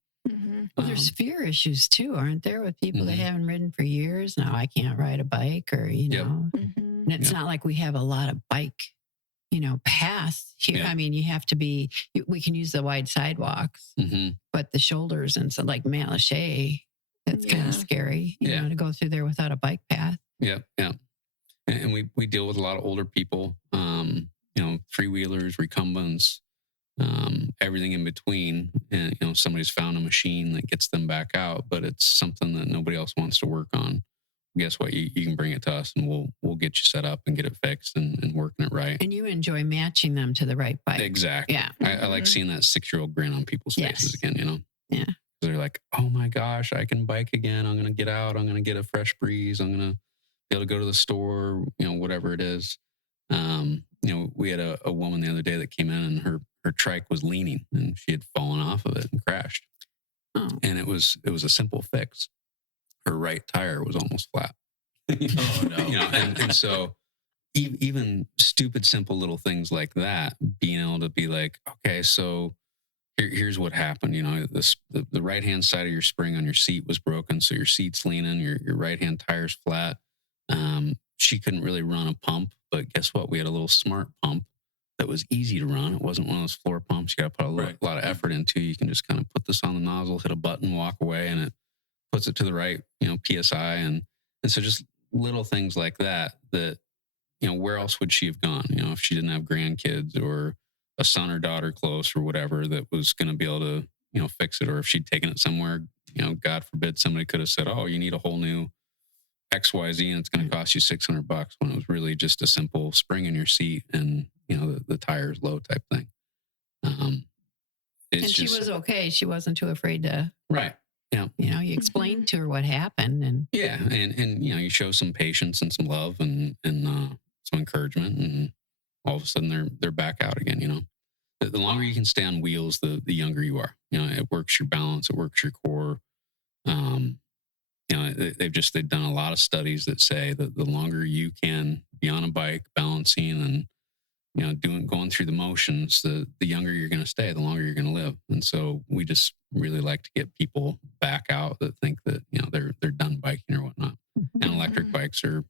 Well, there's fear issues too, aren't there, with people that Mhm. haven't ridden for years? Now I can't ride a bike, or Yep. Mhm. and it's Yep. not like we have a lot of bike, paths here. Yeah. I mean, you have to be. We can use the wide sidewalks, Mm-hmm. but the shoulders and so like Mount Lachey, it's kind Yeah. of scary, Yeah. to go through there without a bike path. Yeah, yeah. And we deal with a lot of older people, three wheelers, recumbents, everything in between. And somebody's found a machine that gets them back out, but it's something that nobody else wants to work on. Guess what? You can bring it to us, and we'll get you set up and get it fixed and working it right. And you enjoy matching them to the right bike. Exactly. Yeah. I like seeing that 6-year-old grin on people's faces Yes. again. Yeah. They're like, oh my gosh, I can bike again. I'm going to get out. I'm going to get a fresh breeze. I'm going to be able to go to the store, whatever it is. We had a woman the other day that came in, and her trike was leaning and she had fallen off of it and crashed. Oh. And it was a simple fix. Her right tire was almost flat. Oh, no. And so even stupid, simple little things like that, being able to be like, okay, so here's what happened. The right hand side of your spring on your seat was broken, so your seat's leaning. Your right hand tire's flat. She couldn't really run a pump, but guess what? We had a little smart pump that was easy to run. It wasn't one of those floor pumps you got to put a lot of effort into. You can just kind of put this on the nozzle, hit a button, walk away, and it puts it to the right, PSI, and so just little things like that. Where else would she have gone? If she didn't have grandkids or a son or daughter close or whatever that was going to be able to, fix it, or if she'd taken it somewhere, God forbid, somebody could have said, "Oh, you need a whole new XYZ and it's going to cost you $600," when it was really just a simple spring in your seat and the tires low type thing. It's And she just, was okay. She wasn't too afraid to. right. Yeah. You explained to her what happened, and Yeah, and you show some patience and some love and some encouragement, and all of a sudden they're back out again. The longer you can stay on wheels, the younger you are. It works your balance, it works your core. They've done a lot of studies that say that the longer you can be on a bike balancing and going through the motions, the younger you're going to stay, the longer you're going to live. And so we just really like to get people back out that think that they're done biking or whatnot. And electric bikes are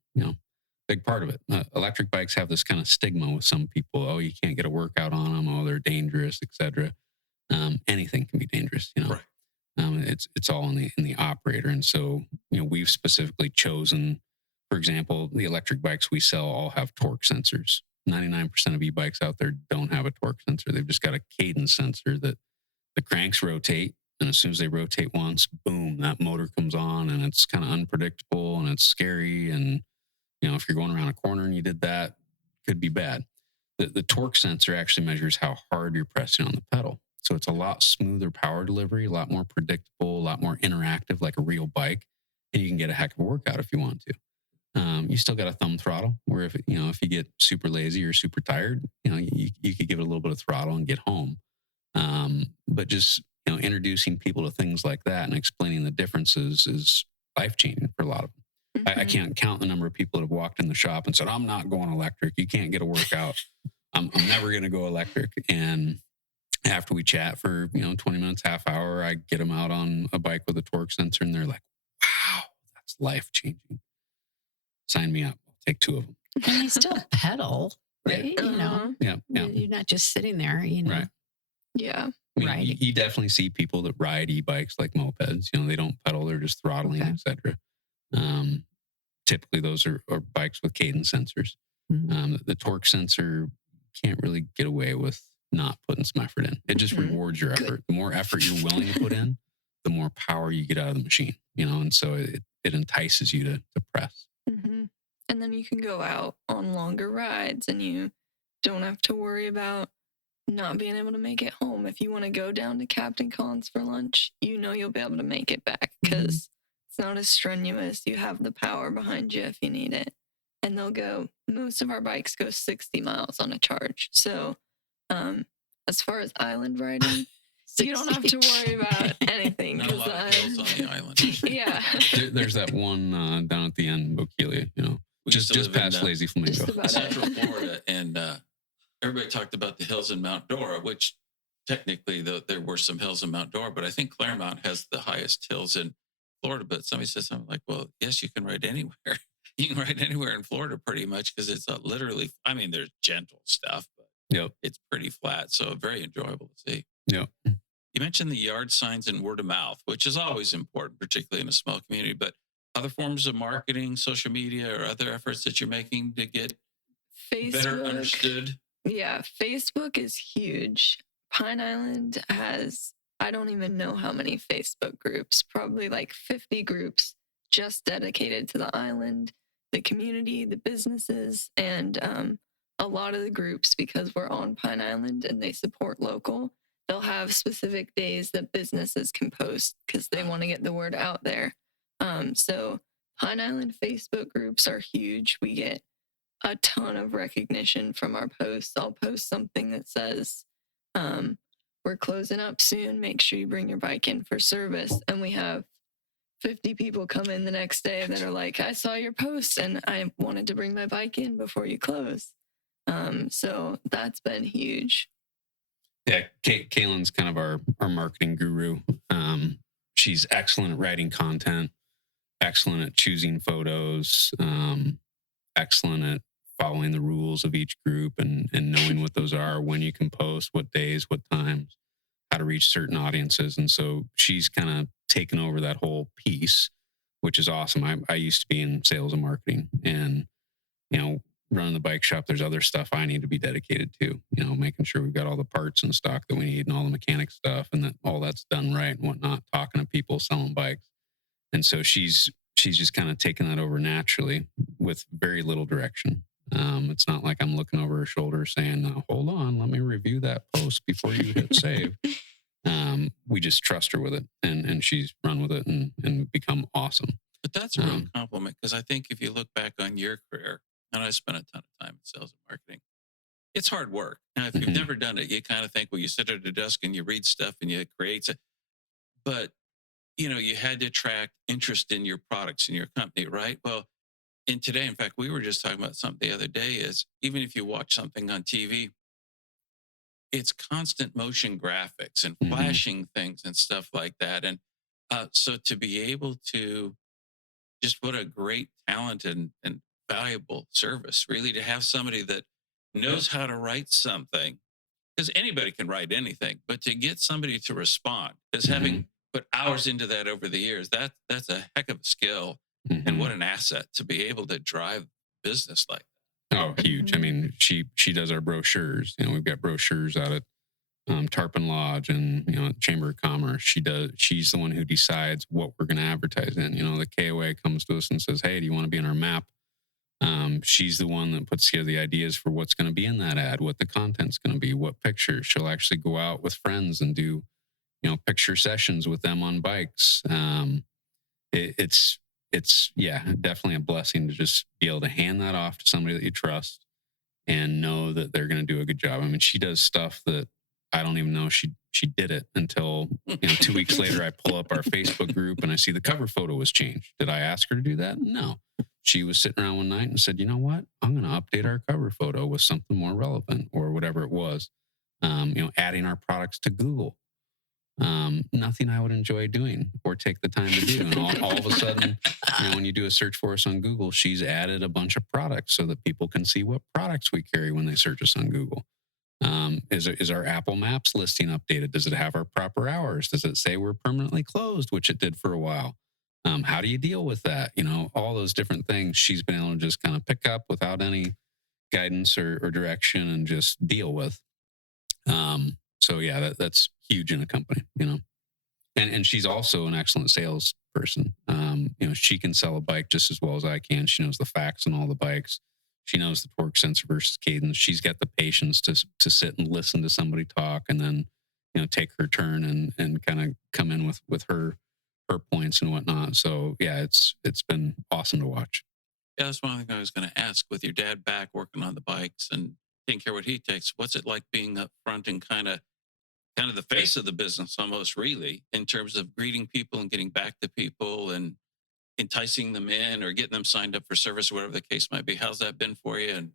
big part of it. Electric bikes have this kind of stigma with some people. Oh, you can't get a workout on them. Oh, they're dangerous, etc. Anything can be dangerous. Right. It's all in the operator. And so we've specifically chosen, for example, the electric bikes we sell all have torque sensors. 99% of e-bikes out there don't have a torque sensor. They've just got a cadence sensor that the cranks rotate. And as soon as they rotate once, boom, that motor comes on, and it's kind of unpredictable and it's scary. And, if you're going around a corner and you did that, could be bad. The torque sensor actually measures how hard you're pressing on the pedal. So it's a lot smoother power delivery, a lot more predictable, a lot more interactive, like a real bike. And you can get a heck of a workout if you want to. You still got a thumb throttle, where if you get super lazy or super tired, you could give it a little bit of throttle and get home. But just introducing people to things like that and explaining the differences is life changing for a lot of them. I can't count the number of people that have walked in the shop and said, "I'm not going electric. You can't get a workout. I'm never going to go electric." And after we chat for 20 minutes, half hour, I get them out on a bike with a torque sensor, and they're like, "Wow, that's life changing. Sign me up. I'll take 2 of them." And they still pedal, right? Yeah. You're not just sitting there, Right. Yeah. I mean, Right. you definitely see people that ride e-bikes like mopeds. They don't pedal; they're just throttling, Okay. etc. Typically, those are bikes with cadence sensors. Mhm. The torque sensor can't really get away with not putting some effort in. It just Mhm. rewards your effort. The more effort you're willing to put in, the more power you get out of the machine. And so it entices you to press. Mm-hmm. And then you can go out on longer rides, and you don't have to worry about not being able to make it home. If you want to go down to Captain Collins for lunch, you'll be able to make it back because it's not as strenuous. You have the power behind you if you need it. And most of our bikes go 60 miles on a charge. So as far as island riding, you don't have to worry about anything. Not a lot of hills on the island. Yeah. There's that one down at the end, Bokeelia, We used just to live past in Lazy Flamingo. Just about Central Florida, and everybody talked about the hills in Mount Dora, which technically there were some hills in Mount Dora, but I think Claremont has the highest hills in Florida. But somebody said something like, "Well, yes, you can ride anywhere. You can ride anywhere in Florida pretty much because it's literally, I mean, there's gentle stuff, but Yep. it's pretty flat. So very enjoyable to see." Yep. You mentioned the yard signs and word of mouth, which is always important, particularly in a small community, but other forms of marketing, social media, or other efforts that you're making to get better understood. Yeah, Facebook is huge. Pine Island has, I don't even know how many Facebook groups, probably like 50 groups just dedicated to the island, the community, the businesses, and a lot of the groups, because we're on Pine Island and they support local, they'll have specific days that businesses can post because they want to get the word out there. So Pine Island Facebook groups are huge. We get a ton of recognition from our posts. I'll post something that says, we're closing up soon. Make sure you bring your bike in for service. And we have 50 people come in the next day that are like, "I saw your post and I wanted to bring my bike in before you close." So that's been huge. Yeah, Kaelyn's kind of our marketing guru. She's excellent at writing content, excellent at choosing photos, excellent at following the rules of each group and knowing what those are, when you can post, what days, what times, how to reach certain audiences. And so she's kind of taken over that whole piece, which is awesome. I used to be in sales and marketing, and, running the bike shop, there's other stuff I need to be dedicated to, making sure we've got all the parts in stock that we need and all the mechanic stuff and that all that's done right and whatnot, talking to people, selling bikes. And so she's just kind of taken that over naturally with very little direction. It's not like I'm looking over her shoulder saying, "Hold on, let me review that post before you hit save." We just trust her with it, and she's run with it and become awesome. But that's a real compliment, because I think if you look back on your career, and I spent a ton of time in sales and marketing, it's hard work. Now, if you've never done it, you kind of think, well, you sit at a desk and you read stuff and you create it. But, you had to attract interest in your products and your company, right? Well, and today, in fact, we were just talking about something the other day, is even if you watch something on TV, it's constant motion graphics and flashing things and stuff like that. And so to be able to just put a great talent and valuable service, really, to have somebody that knows how to write something, because anybody can write anything, but to get somebody to respond, because having put hours into that over the years, that's a heck of a skill. And what an asset to be able to drive business like that. Oh, huge. I mean, she does our brochures. We've got brochures out at Tarpon Lodge and Chamber of Commerce. She's the one who decides what we're going to advertise in. The KOA comes to us and says, "Hey, do you want to be on our map?" She's the one that puts together the ideas for what's going to be in that ad, what the content's going to be, what pictures. She'll actually go out with friends and do picture sessions with them on bikes. It's definitely a blessing to just be able to hand that off to somebody that you trust and know that they're going to do a good job. I mean, she does stuff that I don't even know she did it until 2 weeks later. I pull up our Facebook group and I see the cover photo was changed. Did I ask her to do that? No. She was sitting around one night and said, "You know what? I'm going to update our cover photo with something more relevant," or whatever it was. Adding our products to Google. Nothing I would enjoy doing or take the time to do. And all of a sudden, when you do a search for us on Google, she's added a bunch of products so that people can see what products we carry when they search us on Google. Is our Apple Maps listing updated? Does it have our proper hours? Does it say we're permanently closed, which it did for a while? How do you deal with that? All those different things she's been able to just kind of pick up without any guidance or direction and just deal with. So yeah, that's huge in a company, and she's also an excellent sales person. She can sell a bike just as well as I can. She knows the facts on all the bikes. She knows the torque sensor versus cadence. She's got the patience to sit and listen to somebody talk and then, take her turn and kind of come in with her points and whatnot. So yeah, it's been awesome to watch. Yeah, that's one thing I was going to ask. With your dad back working on the bikes and taking care of what he takes, what's it like being up front and kind of the face of the business almost, really, in terms of greeting people and getting back to people and enticing them in or getting them signed up for service or whatever the case might be? How's that been for you? And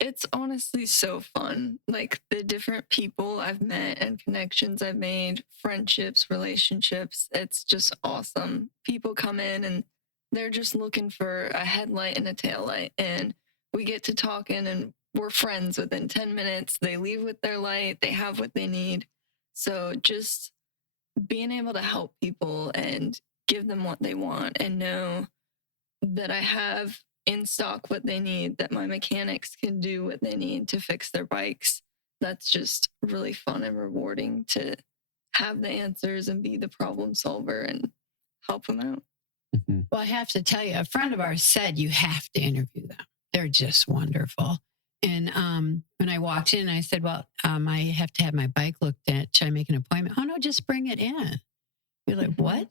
It's honestly so fun. Like the different people I've met and connections I've made, friendships, relationships. It's just awesome. People come in and they're just looking for a headlight and a taillight. And we get to talking and we're friends within 10 minutes. They leave with their light. They have what they need. So just being able to help people and give them what they want and know that I have in stock what they need, that my mechanics can do what they need to fix their bikes. That's just really fun and rewarding to have the answers and be the problem solver and help them out. Mm-hmm. Well, I have to tell you, a friend of ours said you have to interview them. They're just wonderful. And when I walked in, I said, "Well, I have to have my bike looked at. Should I make an appointment?" "Oh, no, just bring it in." You're like, "What?"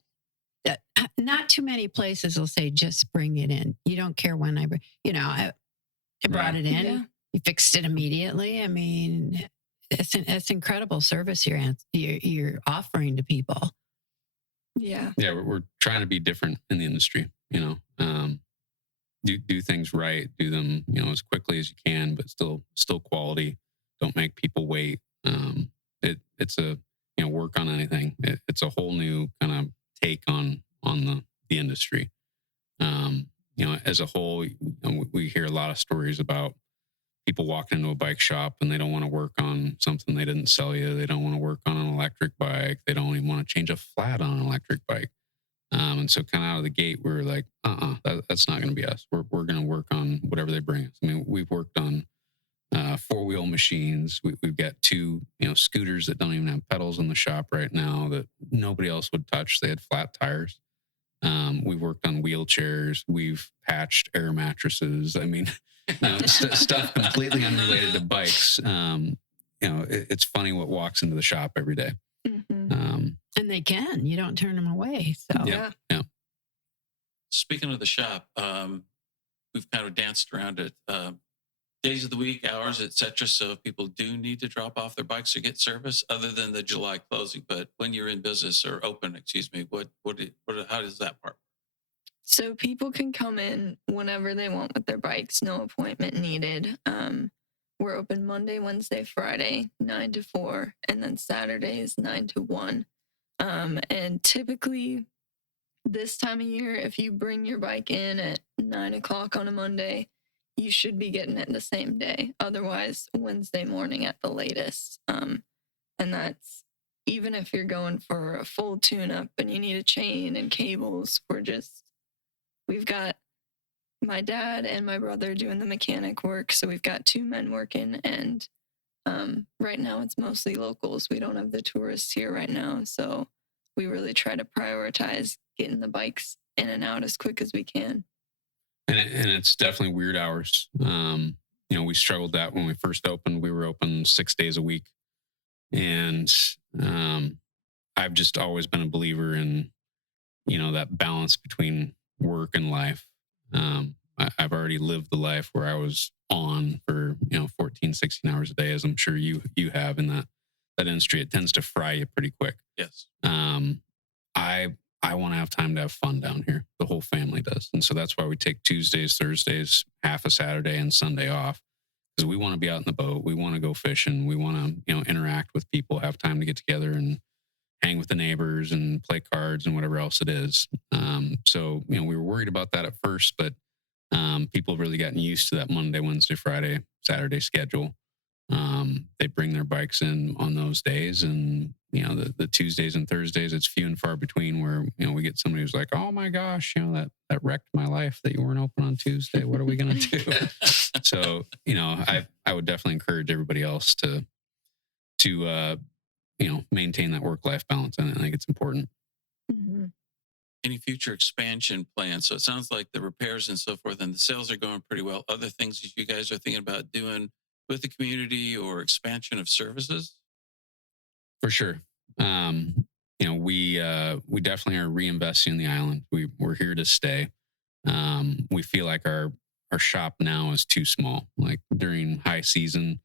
Not too many places will say, "Just bring it in. You don't care when I bring." I brought it in. Yeah. You fixed it immediately. I mean, it's incredible service you're offering to people. Yeah. Yeah, we're trying to be different in the industry. Do things right, do them as quickly as you can, but still quality. Don't make people wait. It's a work on anything. It's a whole new kind of take on the industry. As a whole, we hear a lot of stories about people walking into a bike shop and they don't want to work on something they didn't sell you. They don't want to work on an electric bike. They don't even want to change a flat on an electric bike. And so kind of out of the gate, we're like, that's not going to be us. We're going to work on whatever they bring us. I mean, we've worked on 4-wheel machines. We've got 2, scooters that don't even have pedals in the shop right now that nobody else would touch. They had flat tires. We've worked on wheelchairs. We've patched air mattresses. I mean, stuff completely unrelated to bikes. It's funny what walks into the shop every day. Mm-hmm. And they can. You don't turn them away. So Yeah. speaking of the shop, we've kind of danced around it. Days of the week, hours, etc. So if people do need to drop off their bikes or get service, other than the July closing, but when you're in business or open, how does that part? So people can come in whenever they want with their bikes, no appointment needed. We're open Monday, Wednesday, Friday, 9 to 4, and then Saturdays, 9 to 1. And typically this time of year, if you bring your bike in at 9 o'clock on a Monday, you should be getting it the same day. Otherwise, Wednesday morning at the latest. And that's even if you're going for a full tune-up and you need a chain and cables. We've got my dad and my brother doing the mechanic work. So we've got 2 men working, and right now it's mostly locals. We don't have the tourists here right now. So we really try to prioritize getting the bikes in and out as quick as we can. And it's definitely weird hours. We struggled that when we first opened. We were open 6 days a week. And I've just always been a believer in, that balance between work and life. I've already lived the life where I was on for 14, 16 hours a day, as I'm sure you have in that industry. It tends to fry you pretty quick. Yes. I want to have time to have fun down here. The whole family does, and so that's why we take Tuesdays, Thursdays, half a Saturday, and Sunday off, because we want to be out in the boat. We want to go fishing. We want to interact with people, have time to get together and hang with the neighbors and play cards and whatever else it is. So we were worried about that at first, but people have really gotten used to that Monday, Wednesday, Friday, Saturday schedule. They bring their bikes in on those days, and the Tuesdays and Thursdays, it's few and far between where we get somebody who's like, oh my gosh, that wrecked my life that you weren't open on Tuesday. What are we going to do? So I would definitely encourage everybody else to maintain that work-life balance, and I think it's important. Mm-hmm. Any future expansion plans? So it sounds like the repairs and so forth and the sales are going pretty well. Other things that you guys are thinking about doing with the community or expansion of services? For sure. We definitely are reinvesting in the island. We're here to stay. We feel like our shop now is too small. Like during high season,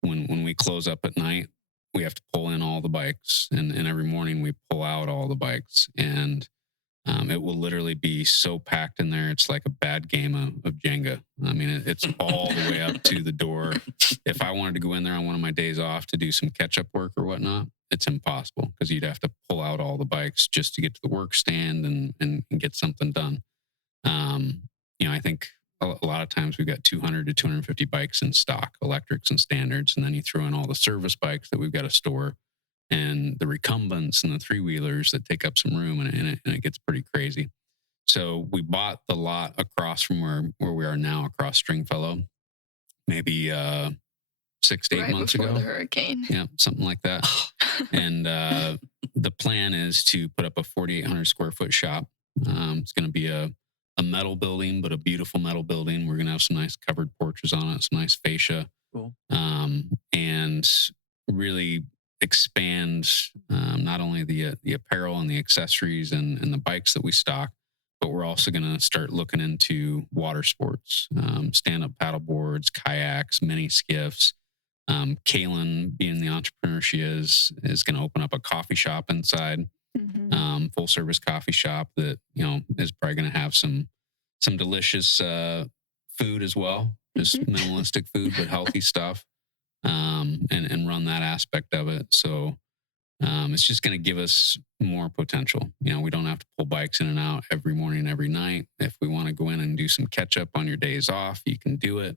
when we close up at night, we have to pull in all the bikes, and every morning we pull out all the bikes, and it will literally be so packed in there. It's like a bad game of Jenga. I mean, it's all the way up to the door. If I wanted to go in there on one of my days off to do some catch-up work or whatnot, it's impossible, because you'd have to pull out all the bikes just to get to the work stand and get something done. I think a lot of times we've got 200 to 250 bikes in stock, electrics and standards, and then you throw in all the service bikes that we've got to store, and the recumbents and the 3-wheelers that take up some room, and it gets pretty crazy. So we bought the lot across from where we are now, across Stringfellow, maybe 6 to 8 months before ago. the hurricane. Yeah, something like that. And the plan is to put up a 4,800 square foot shop. It's going to be a metal building, but a beautiful metal building. We're going to have some nice covered porches on it, some nice fascia. Cool. And really expand not only the apparel and the accessories and the bikes that we stock, but we're also going to start looking into water sports, stand-up paddle boards, kayaks, mini skiffs. Kaelyn, being the entrepreneur she is going to open up a coffee shop inside, full service coffee shop that is probably going to have some delicious food as well, just minimalistic food but healthy stuff. And run that aspect of it. So it's just going to give us more potential. We don't have to pull bikes in and out every morning and every night. If we want to go in and do some catch up on your days off, you can do it.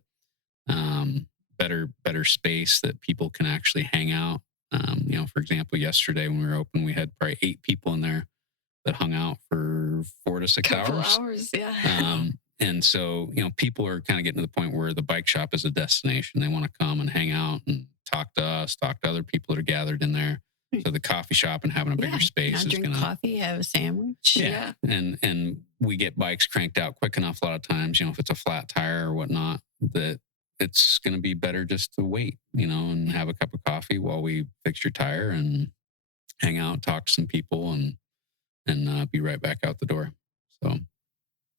Better space that people can actually hang out. For example, yesterday when we were open, we had probably 8 people in there that hung out for 4 to 6 hours. Yeah. And so, people are kind of getting to the point where the bike shop is a destination. They want to come and hang out and talk to us, talk to other people that are gathered in there. So the coffee shop and having a bigger space is drink coffee, have a sandwich. Yeah. And we get bikes cranked out quick enough a lot of times, if it's a flat tire or whatnot, that it's going to be better just to wait, and have a cup of coffee while we fix your tire and hang out, talk to some people and be right back out the door. So.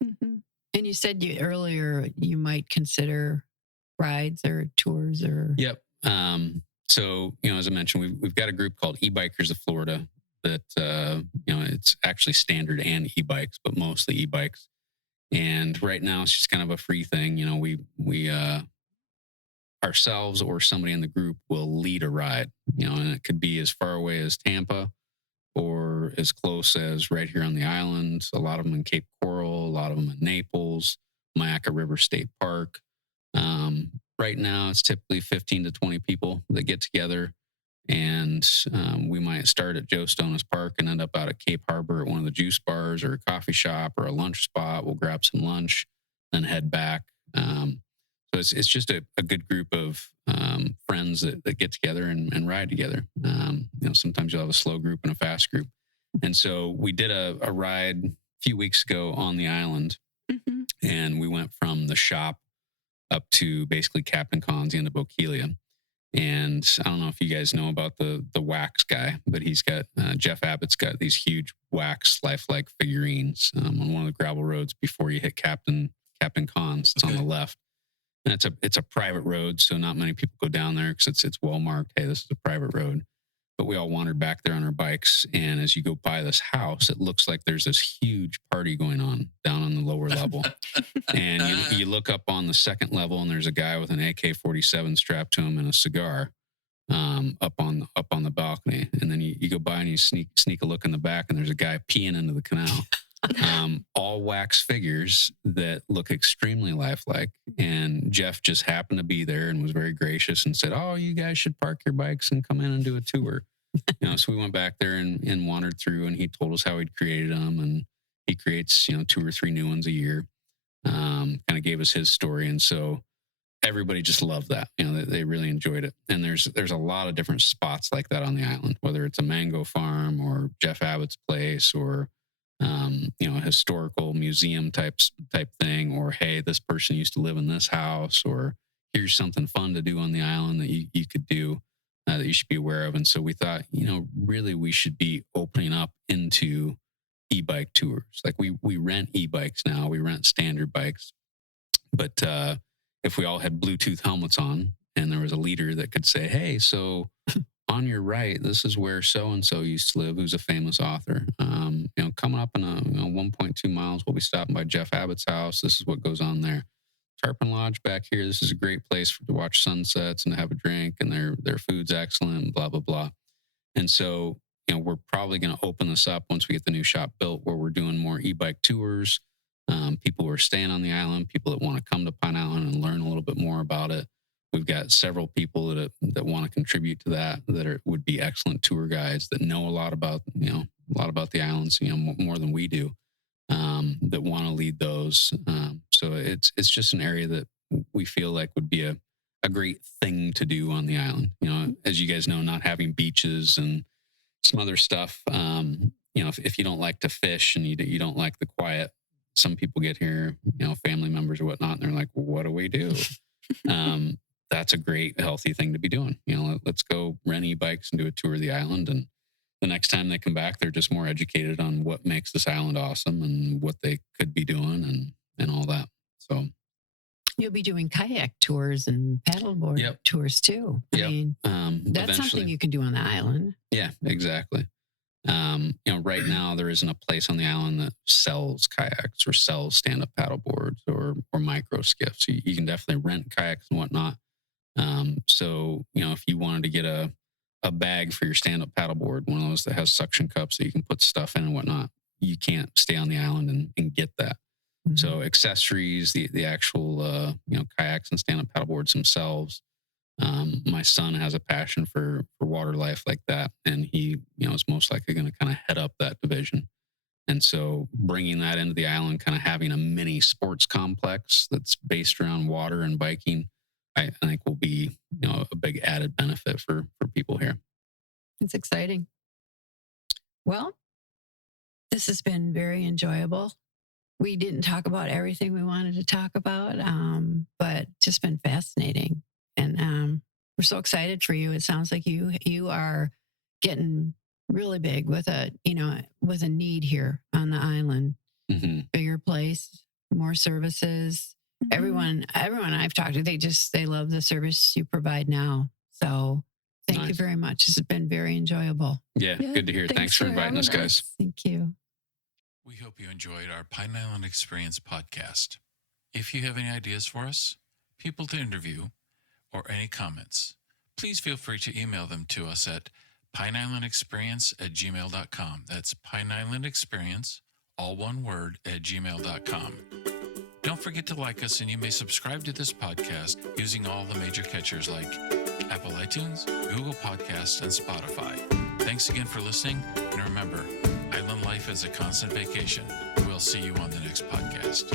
Mm-hmm. And you said earlier you might consider rides or tours or. Yep. So, as I mentioned, we've got a group called E-Bikers of Florida that, it's actually standard and e-bikes, but mostly e-bikes. And right now it's just kind of a free thing. We ourselves or somebody in the group will lead a ride, and it could be as far away as Tampa or as close as right here on the island. A lot of them in Cape Coral, a lot of them in Naples, Mayaca River State Park. Right now, it's typically 15 to 20 people that get together, and we might start at Joe Stonis Park and end up out at Cape Harbor at one of the juice bars or a coffee shop or a lunch spot. We'll grab some lunch, then head back. So it's just a good group of friends that get together and ride together. Sometimes you'll have a slow group and a fast group. And so we did a ride a few weeks ago on the island, Mm-hmm. and we went from the shop up to basically Captain Con's, the end of Bokeelia. And I don't know if you guys know about the wax guy, but he's got Jeff Abbott's got these huge wax lifelike figurines on one of the gravel roads before you hit Captain Con's. It's on the left, and it's a private road, so not many people go down there because it's well marked. Hey, this is a private road. But we all wandered back there on our bikes, and as you go by this house, it looks like there's this huge party going on down on the lower level. And you look up on the second level, and there's a guy with an AK-47 strapped to him and a cigar up on the balcony. And then you go by and you sneak a look in the back, and there's a guy peeing into the canal. All wax figures that look extremely lifelike. And Jeff just happened to be there and was very gracious and said, "Oh, you guys should park your bikes and come in and do a tour." So we went back there and wandered through, and he told us how he'd created them, and he creates 2 or 3 new ones a year. Kind of gave us his story, and so everybody just loved that. They really enjoyed it. And there's a lot of different spots like that on the island, whether it's a mango farm or Jeff Abbott's place or a historical museum type thing, or hey, this person used to live in this house, or here's something fun to do on the island that you could do that you should be aware of. And so we thought, really we should be opening up into e-bike tours. Like we rent e-bikes now, we rent standard bikes, but if we all had Bluetooth helmets on and there was a leader that could say, "Hey, so on your right, this is where so-and-so used to live, who's a famous author. Coming up in 1.2 miles, we'll be stopping by Jeff Abbott's house. This is what goes on there. Tarpon Lodge back here, this is a great place to watch sunsets and have a drink, and their food's excellent, blah, blah, blah." And so, we're probably going to open this up once we get the new shop built, where we're doing more e-bike tours. People who are staying on the island, people that want to come to Pine Island and learn a little bit more about it. We've got several people that want to contribute to that would be excellent tour guides that know a lot about the islands, more than we do, that want to lead those. So it's just an area that we feel like would be a great thing to do on the island. As you guys know, not having beaches and some other stuff. If you don't like to fish and you don't like the quiet, some people get here, family members or whatnot, and they're like, "What do we do?" That's a great, healthy thing to be doing. Let's go rent e-bikes and do a tour of the island. And the next time they come back, they're just more educated on what makes this island awesome and what they could be doing and all that. So you'll be doing kayak tours and paddleboard tours too. I mean, that's something you can do on the island. Yeah, exactly. Right now there isn't a place on the island that sells kayaks or sells stand-up paddleboards or micro skiffs. You can definitely rent kayaks and whatnot. So, if you wanted to get a bag for your stand-up paddleboard, one of those that has suction cups that you can put stuff in and whatnot, you can't stay on the island and get that. Mm-hmm. So accessories, the actual, kayaks and stand-up paddleboards themselves. My son has a passion for water life like that. And he, is most likely going to kind of head up that division. And so bringing that into the island, kind of having a mini sports complex that's based around water and biking, I think will be, a big added benefit for people here. It's exciting. Well, this has been very enjoyable. We didn't talk about everything we wanted to talk about, but just been fascinating. And we're so excited for you. It sounds like you are getting really big with a need here on the island. Mm-hmm. Bigger place, more services. Mm-hmm. Everyone I've talked to, they love the service you provide now. So thank you very much. This has been very enjoyable. Yeah, good to hear. Thanks for inviting us, guys. Thank you. We hope you enjoyed our Pine Island Experience podcast. If you have any ideas for us, people to interview, or any comments, please feel free to email them to us at pineislandexperience@gmail.com. That's pineislandexperience, all one word, @gmail.com. Don't forget to like us, and you may subscribe to this podcast using all the major catchers like Apple iTunes, Google Podcasts, and Spotify. Thanks again for listening, and remember, island life is a constant vacation. We'll see you on the next podcast.